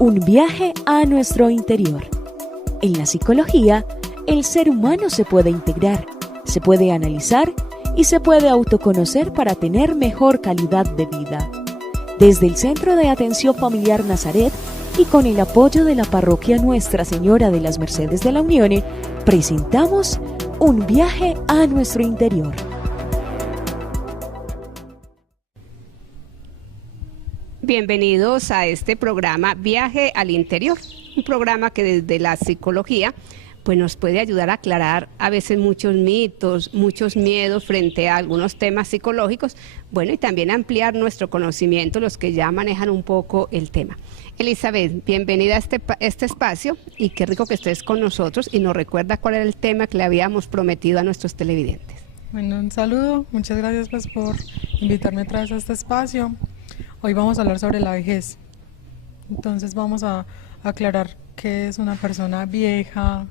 Un viaje a nuestro interior. En la psicología, el ser humano se puede integrar, se puede analizar y se puede autoconocer para tener mejor calidad de vida. Desde el Centro de Atención Familiar Nazaret y con el apoyo de la Parroquia Nuestra Señora de las Mercedes de la Unión, presentamos Un viaje a nuestro interior. Bienvenidos a este programa Viaje al Interior, un programa que desde la psicología pues nos puede ayudar a aclarar a veces muchos mitos, muchos miedos frente a algunos temas psicológicos, bueno, y también ampliar nuestro conocimiento, los que ya manejan un poco el tema. Elizabeth, bienvenida a este espacio y qué rico que estés con nosotros y nos recuerda cuál era el tema que le habíamos prometido a nuestros televidentes. Bueno, un saludo, muchas gracias pues por invitarme otra vez a este espacio. Hoy vamos a hablar sobre la vejez, entonces vamos a aclarar qué es una persona vieja,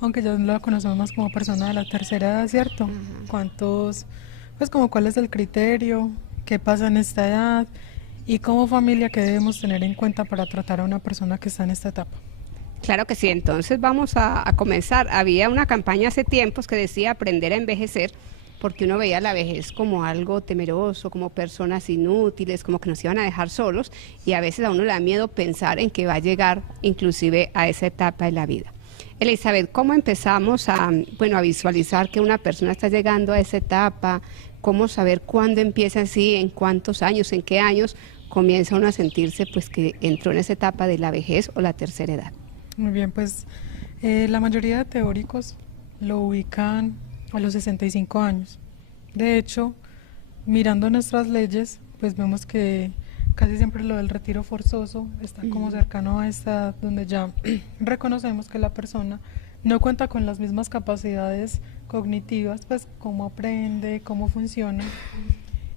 aunque ya la conocemos más como persona de la tercera edad, ¿cierto? ¿Cuántos, pues como cuál es el criterio, qué pasa en esta edad y como familia qué debemos tener en cuenta para tratar a una persona que está en esta etapa? Claro que sí, entonces vamos a comenzar. Había una campaña hace tiempos que decía aprender a envejecer, porque uno veía la vejez como algo temeroso, como personas inútiles, como que nos iban a dejar solos, y a veces a uno le da miedo pensar en que va a llegar inclusive a esa etapa de la vida. Elizabeth, ¿cómo empezamos a visualizar que una persona está llegando a esa etapa? ¿Cómo saber cuándo empieza así, en cuántos años, en qué años comienza uno a sentirse pues que entró en esa etapa de la vejez o la tercera edad? Muy bien, pues la mayoría de teóricos lo ubican a los 65 años. De hecho, mirando nuestras leyes, pues vemos que casi siempre lo del retiro forzoso está como cercano a esta edad donde ya reconocemos que la persona no cuenta con las mismas capacidades cognitivas, pues cómo aprende, cómo funciona.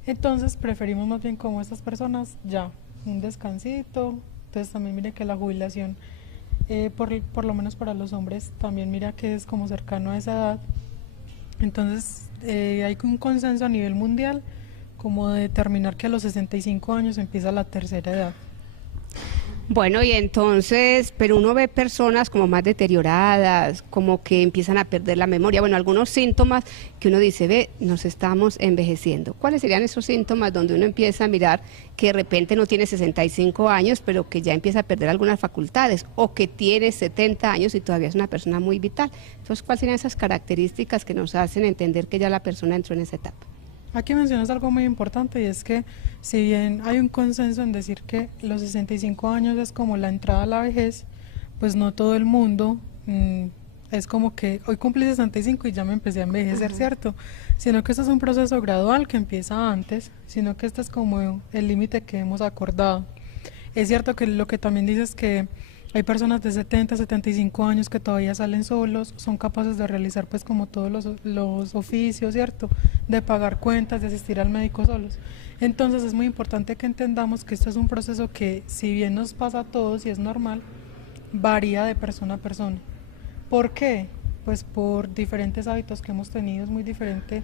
Entonces preferimos más bien como estas personas ya un descansito. Entonces también mire que la jubilación, por lo menos para los hombres, también mira que es como cercano a esa edad. Entonces hay un consenso a nivel mundial como de determinar que a los 65 años empieza la tercera edad. Bueno, y entonces, pero uno ve personas como más deterioradas, como que empiezan a perder la memoria, bueno, algunos síntomas que uno dice, ve, nos estamos envejeciendo. ¿Cuáles serían esos síntomas donde uno empieza a mirar que de repente no tiene 65 años, pero que ya empieza a perder algunas facultades, o que tiene 70 años y todavía es una persona muy vital? Entonces, ¿cuáles serían esas características que nos hacen entender que ya la persona entró en esa etapa? Aquí mencionas algo muy importante y es que si bien hay un consenso en decir que los 65 años es como la entrada a la vejez, pues no todo el mundo es como que hoy cumplí 65 y ya me empecé a envejecer, ¿cierto? Sino que esto es un proceso gradual que empieza antes, sino que este es como el límite que hemos acordado. Es cierto que lo que también dices que hay personas de 70, 75 años que todavía salen solos, son capaces de realizar pues como todos los oficios, ¿cierto? De pagar cuentas, de asistir al médico solos. Entonces es muy importante que entendamos que esto es un proceso que, si bien nos pasa a todos y es normal, varía de persona a persona. ¿Por qué? Pues por diferentes hábitos que hemos tenido, es muy diferente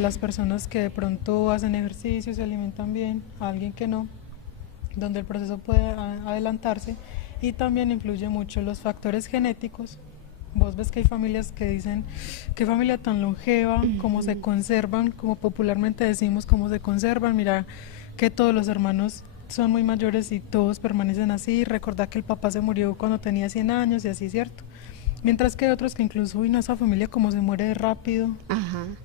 las personas que de pronto hacen ejercicio, se alimentan bien, a alguien que no, donde el proceso puede adelantarse. Y también influye mucho los factores genéticos. Vos ves que hay familias que dicen, qué familia tan longeva, cómo se conservan, como popularmente decimos, cómo se conservan. Mira que todos los hermanos son muy mayores y todos permanecen así. Recordá que el papá se murió cuando tenía 100 años y así, ¿cierto? Mientras que hay otros que incluso, uy, no, esa familia como se muere rápido,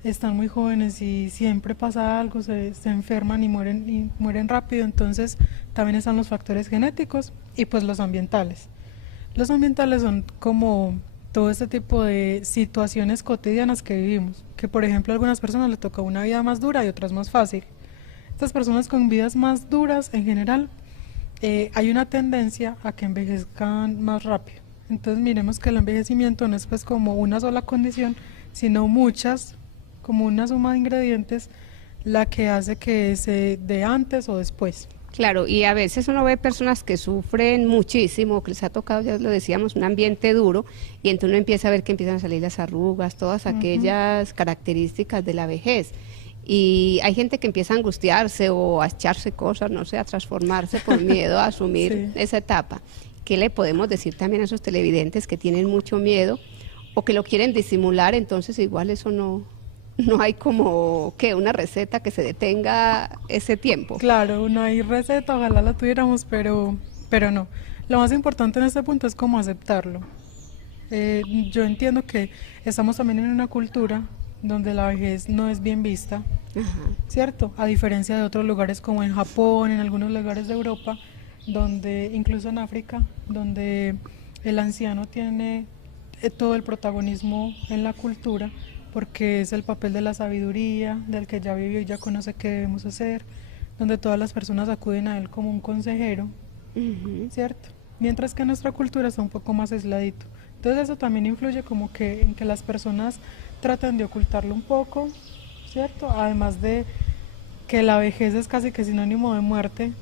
están muy jóvenes y siempre pasa algo, se enferman y mueren rápido. Entonces también están los factores genéticos y pues los ambientales. Los ambientales son como todo este tipo de situaciones cotidianas que vivimos, que por ejemplo a algunas personas les toca una vida más dura y otras más fácil. Estas personas con vidas más duras en general hay una tendencia a que envejezcan más rápido. Entonces miremos que el envejecimiento no es pues como una sola condición, sino muchas, como una suma de ingredientes, la que hace que se dé antes o después. Claro, y a veces uno ve personas que sufren muchísimo, que les ha tocado, ya lo decíamos, un ambiente duro, y entonces uno empieza a ver que empiezan a salir las arrugas, todas aquellas características de la vejez. Y hay gente que empieza a angustiarse o a echarse cosas, no sé, a transformarse por miedo a asumir Sí. esa etapa. ¿Qué le podemos decir también a esos televidentes que tienen mucho miedo o que lo quieren disimular? Entonces igual eso no hay como que una receta que se detenga ese tiempo. Claro, no hay receta, ojalá la tuviéramos, pero no. Lo más importante en este punto es cómo aceptarlo. Yo entiendo que estamos también en una cultura donde la vejez no es bien vista, Ajá. ¿cierto? A diferencia de otros lugares como en Japón, en algunos lugares de Europa, donde incluso en África, donde el anciano tiene todo el protagonismo en la cultura, porque es el papel de la sabiduría, del que ya vivió y ya conoce qué debemos hacer, donde todas las personas acuden a él como un consejero, Ujú. ¿cierto? Mientras que nuestra cultura está un poco más aisladito. Entonces eso también influye como que en que las personas tratan de ocultarlo un poco, ¿cierto? Además de que la vejez es casi que sinónimo de muerte.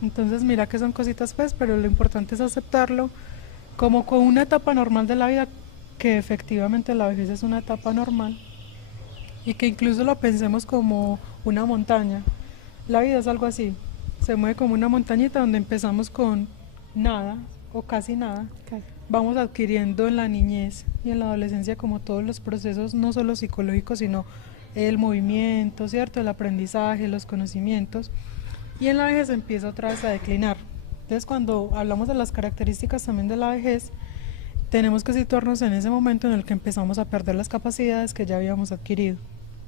Entonces mira que son cositas pues, pero lo importante es aceptarlo como con una etapa normal de la vida, que efectivamente la vejez es una etapa normal y que incluso lo pensemos como una montaña. La vida es algo así, se mueve como una montañita donde empezamos con nada o casi nada. Vamos adquiriendo en la niñez y en la adolescencia como todos los procesos, no solo psicológicos, sino el movimiento, ¿cierto? El aprendizaje, los conocimientos. Y en la vejez empieza otra vez a declinar. Entonces, cuando hablamos de las características también de la vejez, tenemos que situarnos en ese momento en el que empezamos a perder las capacidades que ya habíamos adquirido.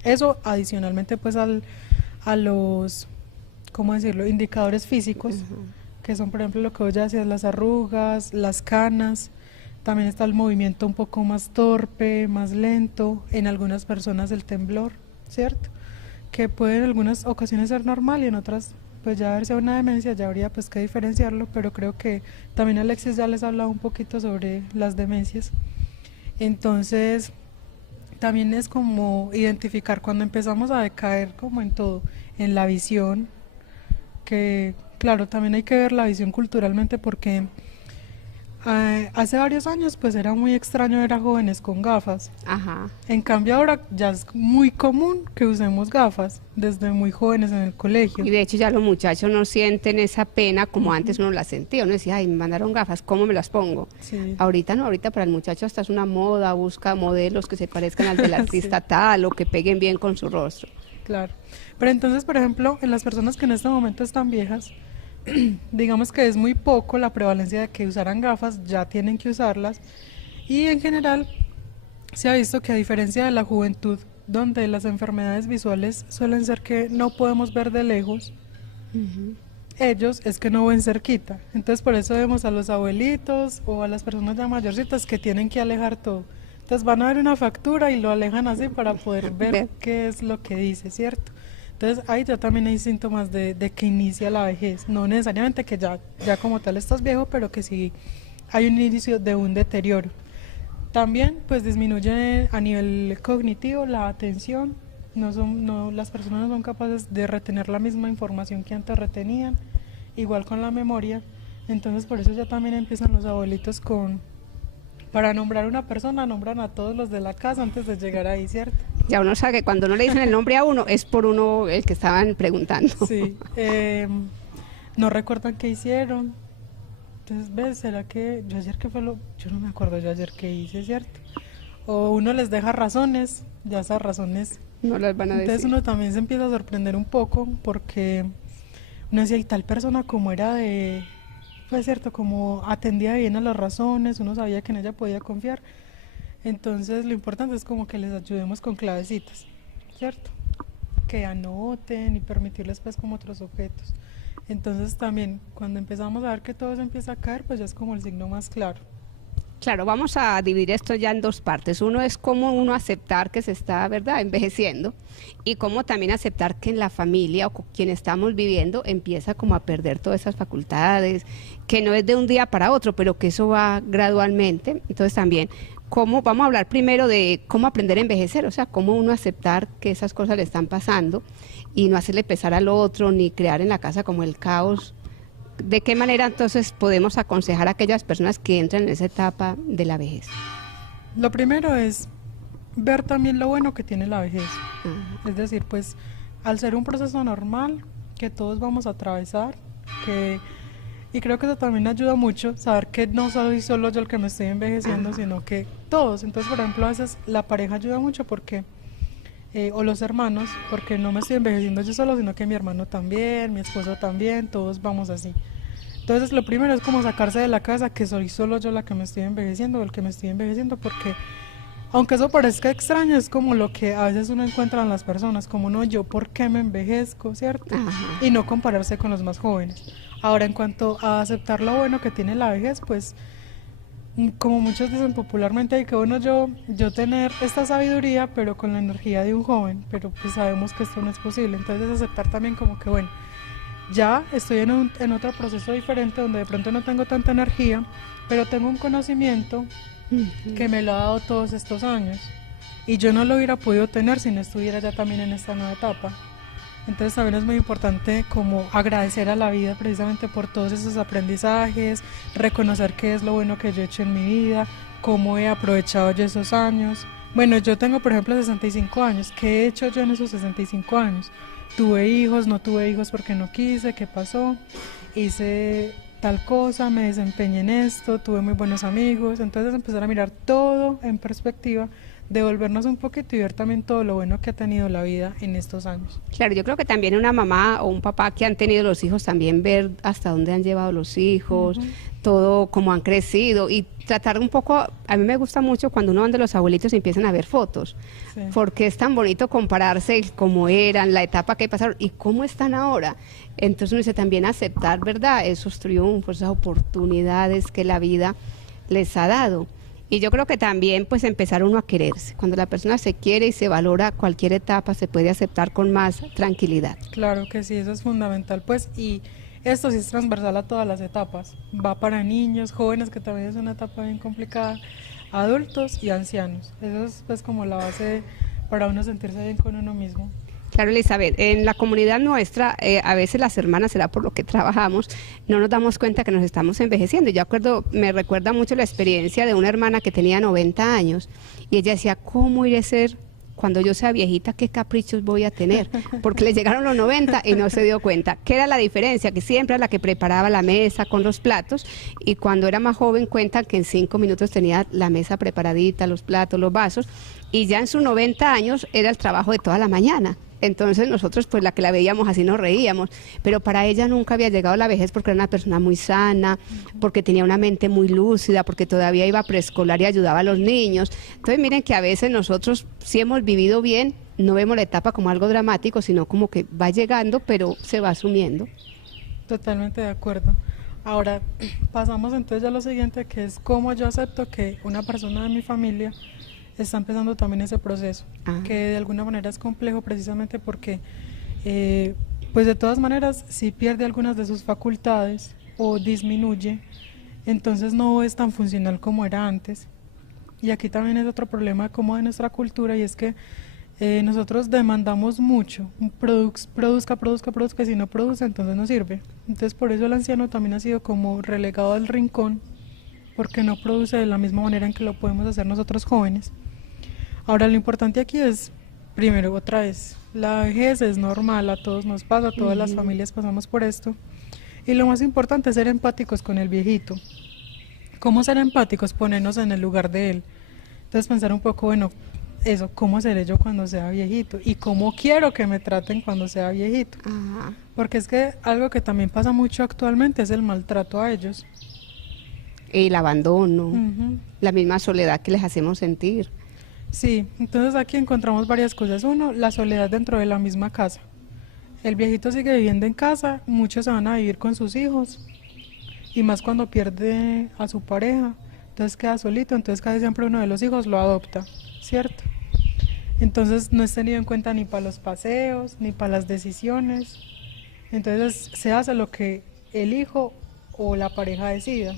Eso adicionalmente pues a los, ¿cómo decirlo?, indicadores físicos, que son por ejemplo lo que vos ya decías, las arrugas, las canas, también está el movimiento un poco más torpe, más lento, en algunas personas el temblor, ¿cierto? Que puede en algunas ocasiones ser normal y en otras pues ya verse una demencia, ya habría pues que diferenciarlo, pero creo que también Alexis ya les ha hablado un poquito sobre las demencias. Entonces también es como identificar cuando empezamos a decaer como en todo, en la visión, que claro, también hay que ver la visión culturalmente porque hace varios años pues era muy extraño ver a jóvenes con gafas. Ajá. En cambio ahora ya es muy común que usemos gafas desde muy jóvenes en el colegio. Y de hecho ya los muchachos no sienten esa pena como antes uno la sentía. Uno decía, ay, me mandaron gafas, ¿cómo me las pongo? Sí. Ahorita no, ahorita para el muchacho hasta es una moda, busca modelos que se parezcan al del artista tal o que peguen bien con su rostro. Claro. Pero entonces, por ejemplo, en las personas que en este momento están viejas, digamos que es muy poco la prevalencia de que usaran gafas, ya tienen que usarlas. Y en general se ha visto que a diferencia de la juventud, donde las enfermedades visuales suelen ser que no podemos ver de lejos, ellos es que no ven cerquita. Entonces por eso vemos a los abuelitos o a las personas ya mayorcitas que tienen que alejar todo. Entonces van a ver una factura y lo alejan así para poder ver qué es lo que dice, ¿cierto? Entonces ahí ya también hay síntomas de que inicia la vejez. No necesariamente que ya como tal estás viejo, pero que sí hay un inicio de un deterioro. También pues disminuye a nivel cognitivo la atención. Las personas no son capaces de retener la misma información que antes retenían, igual con la memoria. Entonces por eso ya también empiezan los abuelitos para nombrar una persona, nombran a todos los de la casa antes de llegar ahí, ¿cierto? Ya uno sabe que cuando no le dicen el nombre a uno, es por uno el que estaban preguntando. Sí, no recuerdan qué hicieron. Entonces, ¿ves? ¿Será que yo ayer qué fue yo no me acuerdo yo ayer qué hice, ¿cierto? O uno les deja razones, ya esas razones No las van a entonces decir. uno también se empieza a sorprender un poco porque uno decía, y tal persona como era pues cierto, como atendía bien a las razones, uno sabía que en ella podía confiar. Entonces lo importante es como que les ayudemos con clavecitas, ¿cierto? Que anoten y permitirles pues como otros objetos. Entonces también cuando empezamos a ver que todo eso empieza a caer, pues ya es como el signo más claro. Claro, vamos a dividir esto ya en dos partes. Uno es cómo uno aceptar que se está, ¿verdad?, envejeciendo, y cómo también aceptar que en la familia o con quien estamos viviendo empieza como a perder todas esas facultades, que no es de un día para otro, pero que eso va gradualmente. Entonces también, vamos a hablar primero de cómo aprender a envejecer, o sea, cómo uno aceptar que esas cosas le están pasando y no hacerle pesar al otro, ni crear en la casa como el caos. ¿De qué manera entonces podemos aconsejar a aquellas personas que entran en esa etapa de la vejez? Lo primero es ver también lo bueno que tiene la vejez. Es decir, pues al ser un proceso normal que todos vamos a atravesar, que y creo que eso también ayuda mucho, saber que no soy solo yo el que me estoy envejeciendo, sino que todos. Entonces, por ejemplo, a veces la pareja ayuda mucho porque, o los hermanos, porque no me estoy envejeciendo yo solo, sino que mi hermano también, mi esposo también, todos vamos así. Entonces, lo primero es como sacarse de la cabeza que soy solo yo la que me estoy envejeciendo o el que me estoy envejeciendo, porque aunque eso parezca extraño, es como lo que a veces uno encuentra en las personas, como no, yo por qué me envejezco, ¿cierto? Ajá. Y no compararse con los más jóvenes. Ahora, en cuanto a aceptar lo bueno que tiene la vejez, pues como muchos dicen popularmente, hay que bueno yo tener esta sabiduría, pero con la energía de un joven, pero pues sabemos que esto no es posible. Entonces aceptar también como que bueno, ya estoy en otro proceso diferente donde de pronto no tengo tanta energía, pero tengo un conocimiento que me lo ha dado todos estos años y yo no lo hubiera podido tener si no estuviera ya también en esta nueva etapa. Entonces también es muy importante como agradecer a la vida precisamente por todos esos aprendizajes, reconocer qué es lo bueno que yo he hecho en mi vida, cómo he aprovechado yo esos años. Bueno, yo tengo por ejemplo 65 años, ¿qué he hecho yo en esos 65 años? Tuve hijos, no tuve hijos porque no quise, ¿qué pasó? Hice tal cosa, me desempeñé en esto, tuve muy buenos amigos, entonces empezar a mirar todo en perspectiva, devolvernos un poquito y ver también todo lo bueno que ha tenido la vida en estos años. Claro, yo creo que también una mamá o un papá que han tenido los hijos, también ver hasta dónde han llevado los hijos, todo cómo han crecido y tratar un poco, a mí me gusta mucho cuando uno va de los abuelitos y empiezan a ver fotos, Sí. porque es tan bonito compararse el cómo eran, la etapa que pasaron y cómo están ahora. Entonces uno dice también aceptar, ¿verdad? Esos triunfos, esas oportunidades que la vida les ha dado. Y yo creo que también pues empezar uno a quererse. Cuando la persona se quiere y se valora cualquier etapa, se puede aceptar con más tranquilidad. Claro que sí, eso es fundamental, pues, y esto sí es transversal a todas las etapas. Va para niños, jóvenes, que también es una etapa bien complicada, adultos y ancianos. Eso es pues como la base para uno sentirse bien con uno mismo. Claro, Elizabeth, en la comunidad nuestra, a veces las hermanas, será por lo que trabajamos, no nos damos cuenta que nos estamos envejeciendo. Yo acuerdo, me recuerda mucho la experiencia de una hermana que tenía 90 años y ella decía, ¿cómo iré a ser cuando yo sea viejita? ¿Qué caprichos voy a tener? Porque le llegaron los 90 y no se dio cuenta. ¿Qué era la diferencia? Que siempre era la que preparaba la mesa con los platos y cuando era más joven cuentan que en 5 minutos tenía la mesa preparadita, los platos, los vasos y ya en sus 90 años era el trabajo de toda la mañana. Entonces nosotros pues la que la veíamos así nos reíamos, pero para ella nunca había llegado la vejez porque era una persona muy sana, porque tenía una mente muy lúcida, porque todavía iba a preescolar y ayudaba a los niños. Entonces miren que a veces nosotros si hemos vivido bien, no vemos la etapa como algo dramático, sino como que va llegando, pero se va asumiendo. Totalmente de acuerdo. Ahora pasamos entonces ya a lo siguiente, que es cómo yo acepto que una persona de mi familia está empezando también ese proceso, que de alguna manera es complejo precisamente porque pues de todas maneras si pierde algunas de sus facultades o disminuye, entonces no es tan funcional como era antes. Y aquí también es otro problema como de nuestra cultura y es que nosotros demandamos mucho, produzca, y si no produce entonces no sirve. Entonces por eso el anciano también ha sido como relegado al rincón porque no produce de la misma manera en que lo podemos hacer nosotros jóvenes. Ahora lo importante aquí es, primero, otra vez, la vejez es normal, a todos nos pasa, a todas las familias pasamos por esto. Y lo más importante es ser empáticos con el viejito. ¿Cómo ser empáticos? Ponernos en el lugar de él. Entonces pensar un poco, bueno, eso, ¿cómo seré yo cuando sea viejito? Y ¿cómo quiero que me traten cuando sea viejito? Porque es que algo que también pasa mucho actualmente es el maltrato a ellos. El abandono, la misma soledad que les hacemos sentir. Sí, entonces aquí encontramos varias cosas. Uno, la soledad dentro de la misma casa. El viejito sigue viviendo en casa, muchos se van a vivir con sus hijos y más cuando pierde a su pareja, entonces queda solito, entonces casi siempre uno de los hijos lo adopta, ¿cierto? Entonces no es tenido en cuenta ni para los paseos, ni para las decisiones, entonces se hace lo que el hijo o la pareja decida,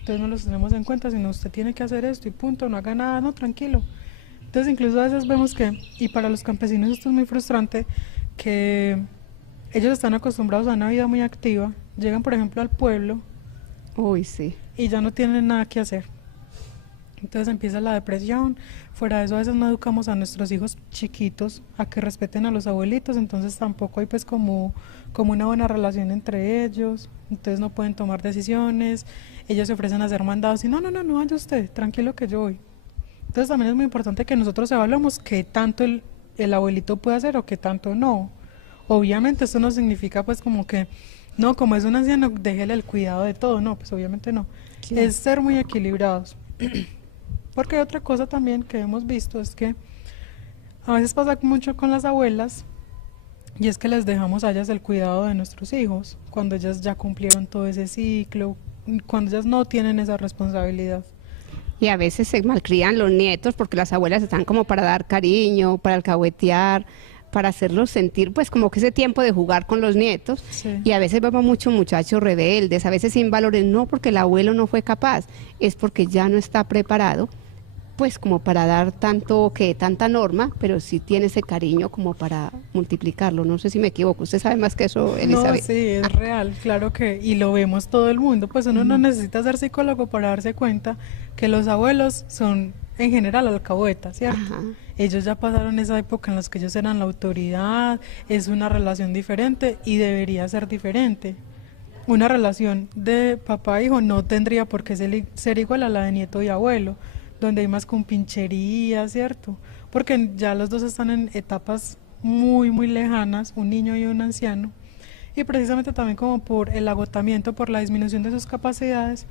entonces no los tenemos en cuenta, sino usted tiene que hacer esto y punto, no haga nada, no, tranquilo. Entonces incluso a veces vemos que, y para los campesinos esto es muy frustrante, que ellos están acostumbrados a una vida muy activa, llegan por ejemplo al pueblo Uy, sí. y ya no tienen nada que hacer. Entonces empieza la depresión. Fuera de eso, a veces no educamos a nuestros hijos chiquitos a que respeten a los abuelitos, entonces tampoco hay pues como una buena relación entre ellos, entonces no pueden tomar decisiones, ellos se ofrecen a ser mandados y no vaya usted, tranquilo que yo voy. Entonces también es muy importante que nosotros evaluemos qué tanto el abuelito puede hacer o qué tanto no. Obviamente esto no significa pues como que, no, como es un anciano, déjele el cuidado de todo, no, pues obviamente no. Sí. Es ser muy equilibrados. Porque otra cosa también que hemos visto es que a veces pasa mucho con las abuelas y es que les dejamos a ellas el cuidado de nuestros hijos cuando ellas ya cumplieron todo ese ciclo, cuando ellas no tienen esa responsabilidad. Y a veces se malcrían los nietos porque las abuelas están como para dar cariño, para alcahuetear, para hacerlos sentir pues como que ese tiempo de jugar con los nietos. Sí. Y a veces vemos muchos muchachos rebeldes, a veces sin valores, no porque el abuelo no fue capaz, es porque ya no está preparado pues como para dar tanta norma, pero sí tiene ese cariño como para multiplicarlo. No sé si me equivoco, usted sabe más que eso, Elizabeth. No, sí, es real, claro que, y lo vemos todo el mundo, pues uno no necesita ser psicólogo para darse cuenta que los abuelos son en general alcahuetas, ¿cierto? Ajá. Ellos ya pasaron esa época en la que ellos eran la autoridad, es una relación diferente y debería ser diferente. Una relación de papá-hijo no tendría por qué ser igual a la de nieto y abuelo, donde hay más compinchería, ¿cierto? Porque ya los dos están en etapas muy, muy lejanas, un niño y un anciano, y precisamente también como por el agotamiento, por la disminución de sus capacidades,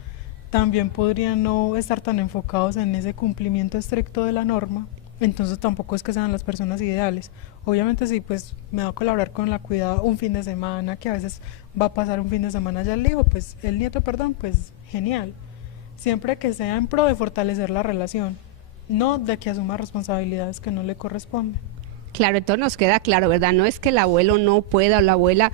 también podrían no estar tan enfocados en ese cumplimiento estricto de la norma, entonces tampoco es que sean las personas ideales. Obviamente sí, pues me va a colaborar con la cuidado un fin de semana, que a veces va a pasar un fin de semana ya el hijo, pues el nieto, perdón, pues genial. Siempre que sea en pro de fortalecer la relación, no de que asuma responsabilidades que no le corresponden. Claro, entonces nos queda claro, ¿verdad? No es que el abuelo no pueda o la abuela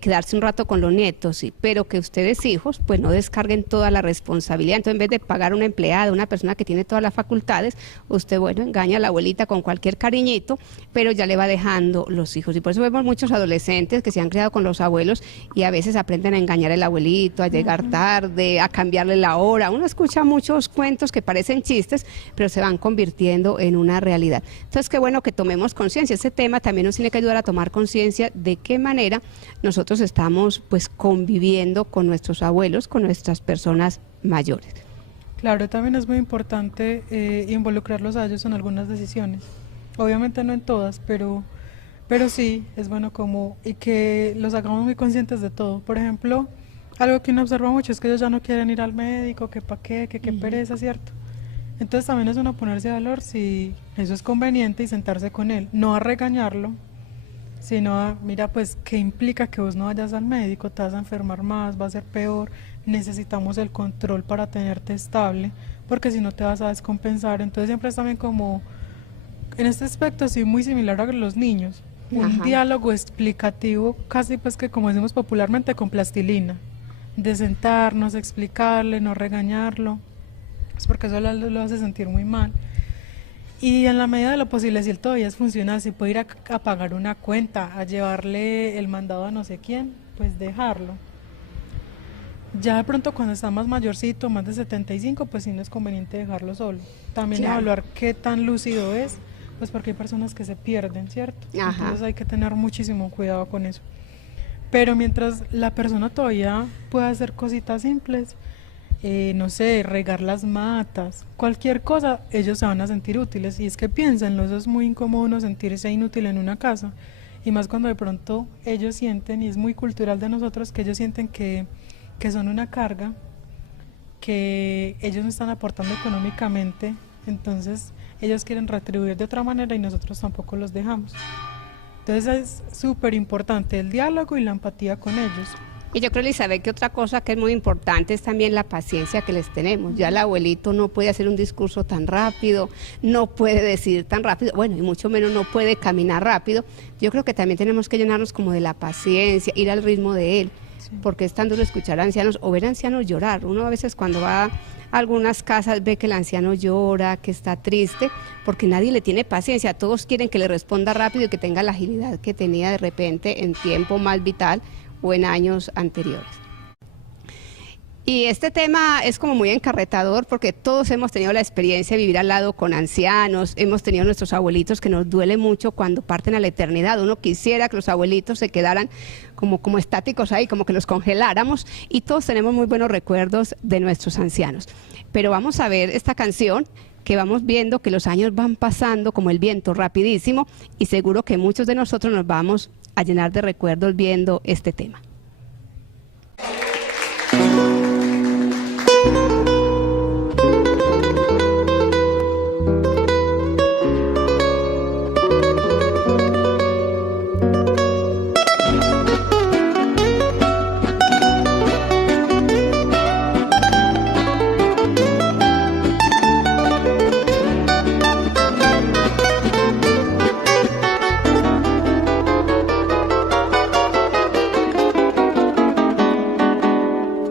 quedarse un rato con los nietos, sí, pero que ustedes hijos pues no descarguen toda la responsabilidad. Entonces en vez de pagar una empleada, una persona que tiene todas las facultades, usted, bueno, engaña a la abuelita con cualquier cariñito, pero ya le va dejando los hijos. Y por eso vemos muchos adolescentes que se han criado con los abuelos y a veces aprenden a engañar al abuelito, a llegar tarde, a cambiarle la hora. Uno escucha muchos cuentos que parecen chistes, pero se van convirtiendo en una realidad. Entonces qué bueno que tomemos conciencia. Ese tema también nos tiene que ayudar a tomar conciencia de qué manera nosotros estamos pues conviviendo con nuestros abuelos, con nuestras personas mayores. Claro, también es muy importante involucrarlos a ellos en algunas decisiones. Obviamente no en todas, pero sí es bueno como y que los hagamos muy conscientes de todo. Por ejemplo, algo que uno observa mucho es que ellos ya no quieren ir al médico, que pa' qué, que qué pereza, ¿cierto? Entonces también es uno ponerse a valor si eso es conveniente y sentarse con él, no a regañarlo, sino a, mira, pues, ¿qué implica que vos no vayas al médico? Te vas a enfermar más, va a ser peor, necesitamos el control para tenerte estable, porque si no te vas a descompensar. Entonces siempre es también como, en este aspecto sí muy similar a los niños, un diálogo explicativo, casi pues que como decimos popularmente, con plastilina, de sentarnos, explicarle, no regañarlo, es porque eso lo hace sentir muy mal. Y en la medida de lo posible, si él todavía es funcional, si puede ir a pagar una cuenta, a llevarle el mandado a no sé quién, pues dejarlo. Ya de pronto cuando está más mayorcito, más de 75, pues sí no es conveniente dejarlo solo. También evaluar qué tan lúcido es, pues porque hay personas que se pierden, ¿cierto? Entonces hay que tener muchísimo cuidado con eso. Pero mientras la persona todavía pueda hacer cositas simples, no sé, regar las matas, cualquier cosa, ellos se van a sentir útiles. Y es que piénsenlo, eso es muy incómodo uno sentirse inútil en una casa, y más cuando de pronto ellos sienten, y es muy cultural de nosotros, que ellos sienten que son una carga, que ellos no están aportando económicamente, entonces ellos quieren retribuir de otra manera y nosotros tampoco los dejamos. Entonces es súper importante el diálogo y la empatía con ellos. Y yo creo, Elizabeth, que otra cosa que es muy importante es también la paciencia que les tenemos. Ya el abuelito no puede hacer un discurso tan rápido, no puede decidir tan rápido, bueno, y mucho menos no puede caminar rápido. Yo creo que también tenemos que llenarnos como de la paciencia, ir al ritmo de él, porque es tan duro escuchar a ancianos o ver a ancianos llorar. Uno a veces cuando va a algunas casas ve que el anciano llora, que está triste, porque nadie le tiene paciencia. Todos quieren que le responda rápido y que tenga la agilidad que tenía de repente en tiempo más vital o en años anteriores. Y este tema es como muy encarretador porque todos hemos tenido la experiencia de vivir al lado con ancianos, hemos tenido nuestros abuelitos que nos duele mucho cuando parten a la eternidad. Uno quisiera que los abuelitos se quedaran como estáticos ahí, como que los congeláramos, y todos tenemos muy buenos recuerdos de nuestros ancianos. Pero vamos a ver esta canción, que vamos viendo que los años van pasando como el viento rapidísimo, y seguro que muchos de nosotros nos vamos a llenar de recuerdos viendo este tema.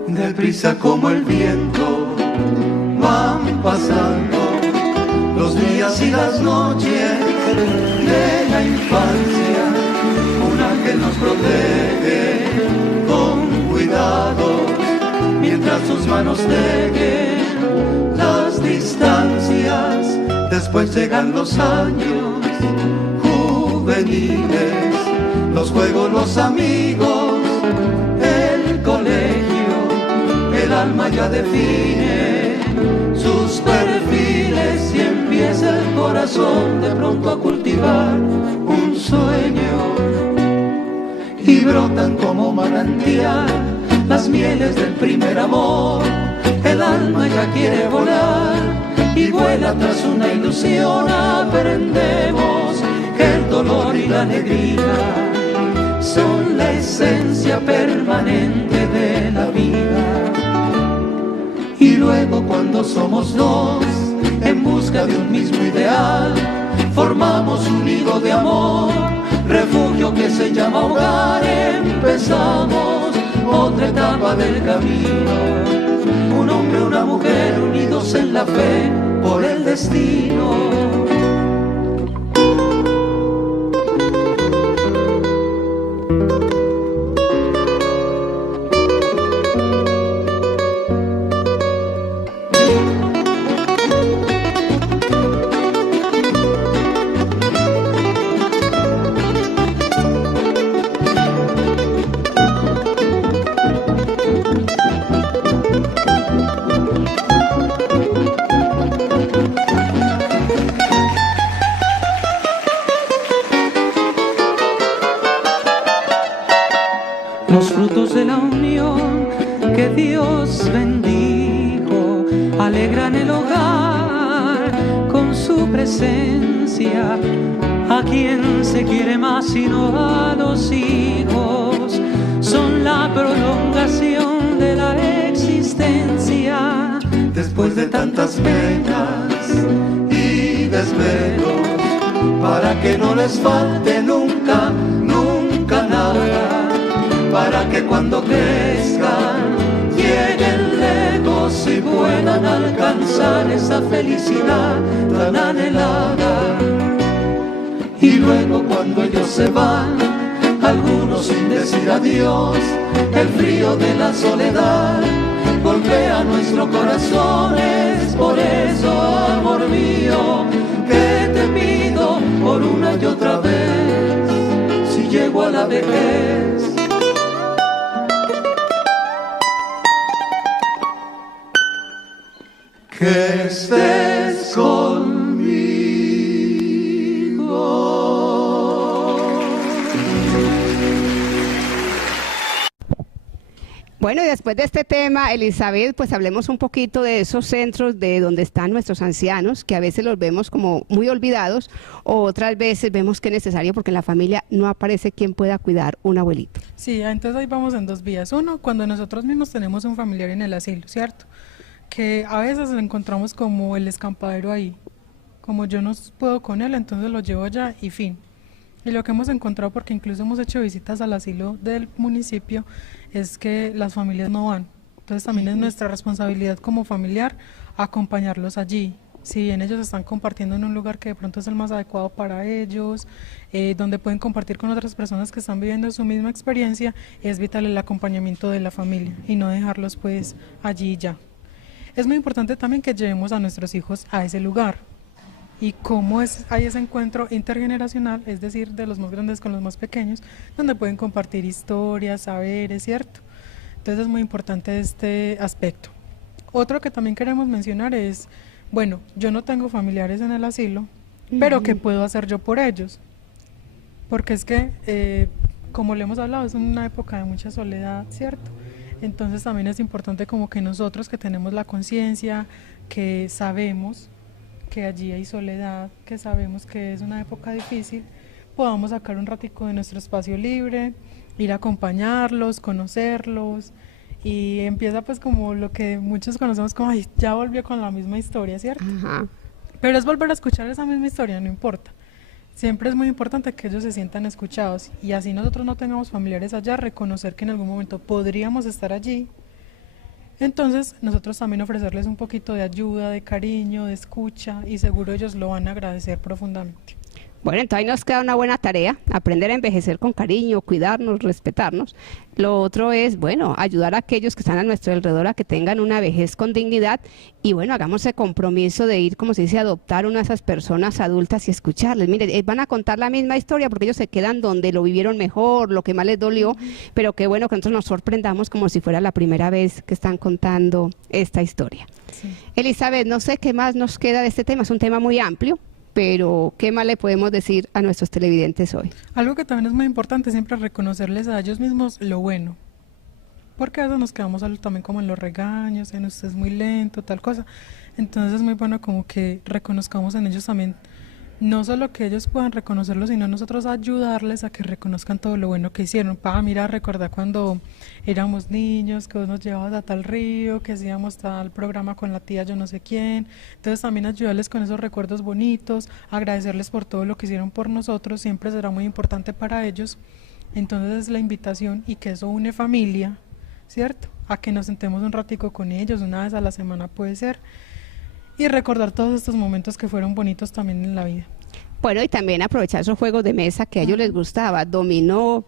Deprisa como el viento van pasando los días y las noches de la infancia. Un ángel nos protege con cuidado mientras sus manos dejen las distancias. Después llegan los años juveniles, los juegos, los amigos, el colegio. El alma ya define sus perfiles y empieza el corazón de pronto a cultivar un sueño. Y brotan como manantial las mieles del primer amor. El alma ya quiere volar y vuela tras una ilusión. Aprendemos que el dolor y la alegría son la esencia permanente de la vida. Y luego cuando somos dos, en busca de un mismo ideal, formamos un nido de amor, refugio que se llama hogar. Empezamos otra etapa del camino, un hombre, una mujer unidos en la fe por el destino. Los frutos de la unión que Dios bendijo alegran el hogar con su presencia. A quien se quiere más sino a los hijos, son la prolongación de la existencia. Después de tantas penas y desvelos, para que no les falte nunca, nunca nada, para que cuando crezcan lleguen lejos y puedan alcanzar esa felicidad tan anhelada. Y luego cuando ellos se van, algunos sin decir adiós, el frío de la soledad golpea nuestro corazón. Es por eso, amor mío, que te pido por una y otra vez, si llego a la vejez, que estés conmigo. Bueno, y después de este tema, Elizabeth, pues hablemos un poquito de esos centros de donde están nuestros ancianos, que a veces los vemos como muy olvidados, o otras veces vemos que es necesario porque en la familia no aparece quien pueda cuidar un abuelito. Sí, entonces ahí vamos en dos vías. Uno, cuando nosotros mismos tenemos un familiar en el asilo, ¿cierto? Que a veces lo encontramos como el escampadero ahí, como yo no puedo con él, entonces lo llevo allá y fin. Y lo que hemos encontrado, porque incluso hemos hecho visitas al asilo del municipio, es que las familias no van. Entonces también es nuestra responsabilidad como familiar acompañarlos allí, si bien ellos están compartiendo en un lugar que de pronto es el más adecuado para ellos, donde pueden compartir con otras personas que están viviendo su misma experiencia, es vital el acompañamiento de la familia y no dejarlos pues allí y ya. Es muy importante también que llevemos a nuestros hijos a ese lugar. Y cómo hay ese encuentro intergeneracional, es decir, de los más grandes con los más pequeños, donde pueden compartir historias, saberes, ¿cierto? Entonces es muy importante este aspecto. Otro que también queremos mencionar es, bueno, yo no tengo familiares en el asilo, pero ¿qué puedo hacer yo por ellos? Porque es que, como le hemos hablado, es una época de mucha soledad, ¿cierto? Entonces también es importante como que nosotros que tenemos la conciencia, que sabemos que allí hay soledad, que sabemos que es una época difícil, podamos sacar un ratico de nuestro espacio libre, ir a acompañarlos, conocerlos, y empieza pues como lo que muchos conocemos como, ay, ya volvió con la misma historia, ¿cierto? Ajá. Pero es volver a escuchar esa misma historia, no importa. Siempre es muy importante que ellos se sientan escuchados, y así nosotros no tengamos familiares allá, reconocer que en algún momento podríamos estar allí. Entonces nosotros también ofrecerles un poquito de ayuda, de cariño, de escucha, y seguro ellos lo van a agradecer profundamente. Bueno, entonces ahí nos queda una buena tarea, aprender a envejecer con cariño, cuidarnos, respetarnos. Lo otro es, bueno, ayudar a aquellos que están a nuestro alrededor a que tengan una vejez con dignidad y bueno, hagamos ese compromiso de ir, como se dice, adoptar una de esas personas adultas y escucharles. Mire, van a contar la misma historia porque ellos se quedan donde lo vivieron mejor, lo que más les dolió, pero qué bueno que nosotros nos sorprendamos como si fuera la primera vez que están contando esta historia. Sí. Elizabeth, no sé qué más nos queda de este tema, es un tema muy amplio, pero ¿qué más le podemos decir a nuestros televidentes hoy? Algo que también es muy importante, siempre reconocerles a ellos mismos lo bueno, porque a veces nos quedamos también como en los regaños, en usted es muy lento, tal cosa. Entonces es muy bueno como que reconozcamos en ellos también, no solo que ellos puedan reconocerlo, sino nosotros ayudarles a que reconozcan todo lo bueno que hicieron. Mira, recordar cuando éramos niños, que vos nos llevabas a tal río, que hacíamos tal programa con la tía yo no sé quién. Entonces también ayudarles con esos recuerdos bonitos, agradecerles por todo lo que hicieron por nosotros, siempre será muy importante para ellos. Entonces es la invitación, y que eso une familia, ¿cierto? A que nos sentemos un ratico con ellos, una vez a la semana puede ser, y recordar todos estos momentos que fueron bonitos también en la vida. Bueno, y también aprovechar esos juegos de mesa que a ellos les gustaba, dominó.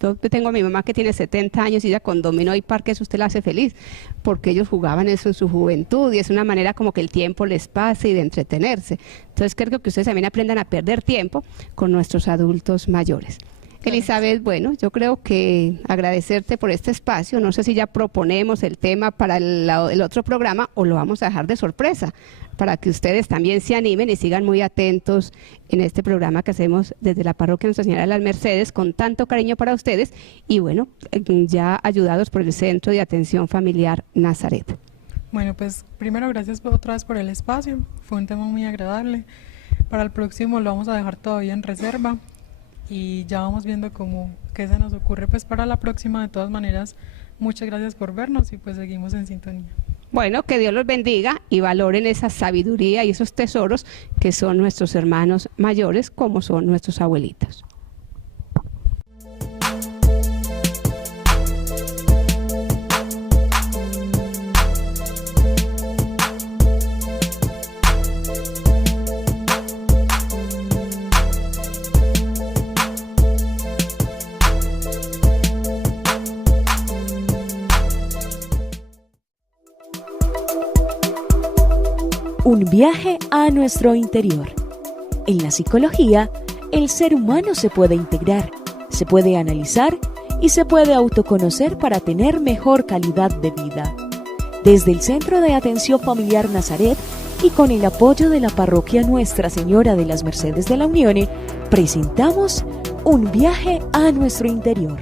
Yo tengo a mi mamá que tiene 70 años y ella con dominó y parques usted la hace feliz, porque ellos jugaban eso en su juventud y es una manera como que el tiempo les pase y de entretenerse. Entonces creo que ustedes también aprendan a perder tiempo con nuestros adultos mayores. Elizabeth, bueno, yo creo que agradecerte por este espacio. No sé si ya proponemos el tema para el otro programa o lo vamos a dejar de sorpresa para que ustedes también se animen y sigan muy atentos en este programa que hacemos desde la parroquia Nuestra Señora de las Mercedes con tanto cariño para ustedes y bueno, ya ayudados por el Centro de Atención Familiar Nazaret. Bueno, pues primero gracias otra vez por el espacio, fue un tema muy agradable. Para el próximo lo vamos a dejar todavía en reserva. Y ya vamos viendo qué se nos ocurre pues para la próxima. De todas maneras, muchas gracias por vernos y pues seguimos en sintonía. Bueno, que Dios los bendiga y valoren esa sabiduría y esos tesoros que son nuestros hermanos mayores como son nuestros abuelitos. Un viaje a nuestro interior. En la psicología, el ser humano se puede integrar, se puede analizar y se puede autoconocer para tener mejor calidad de vida. Desde el Centro de Atención Familiar Nazaret y con el apoyo de la parroquia Nuestra Señora de las Mercedes de la Unión, presentamos Un viaje a nuestro interior.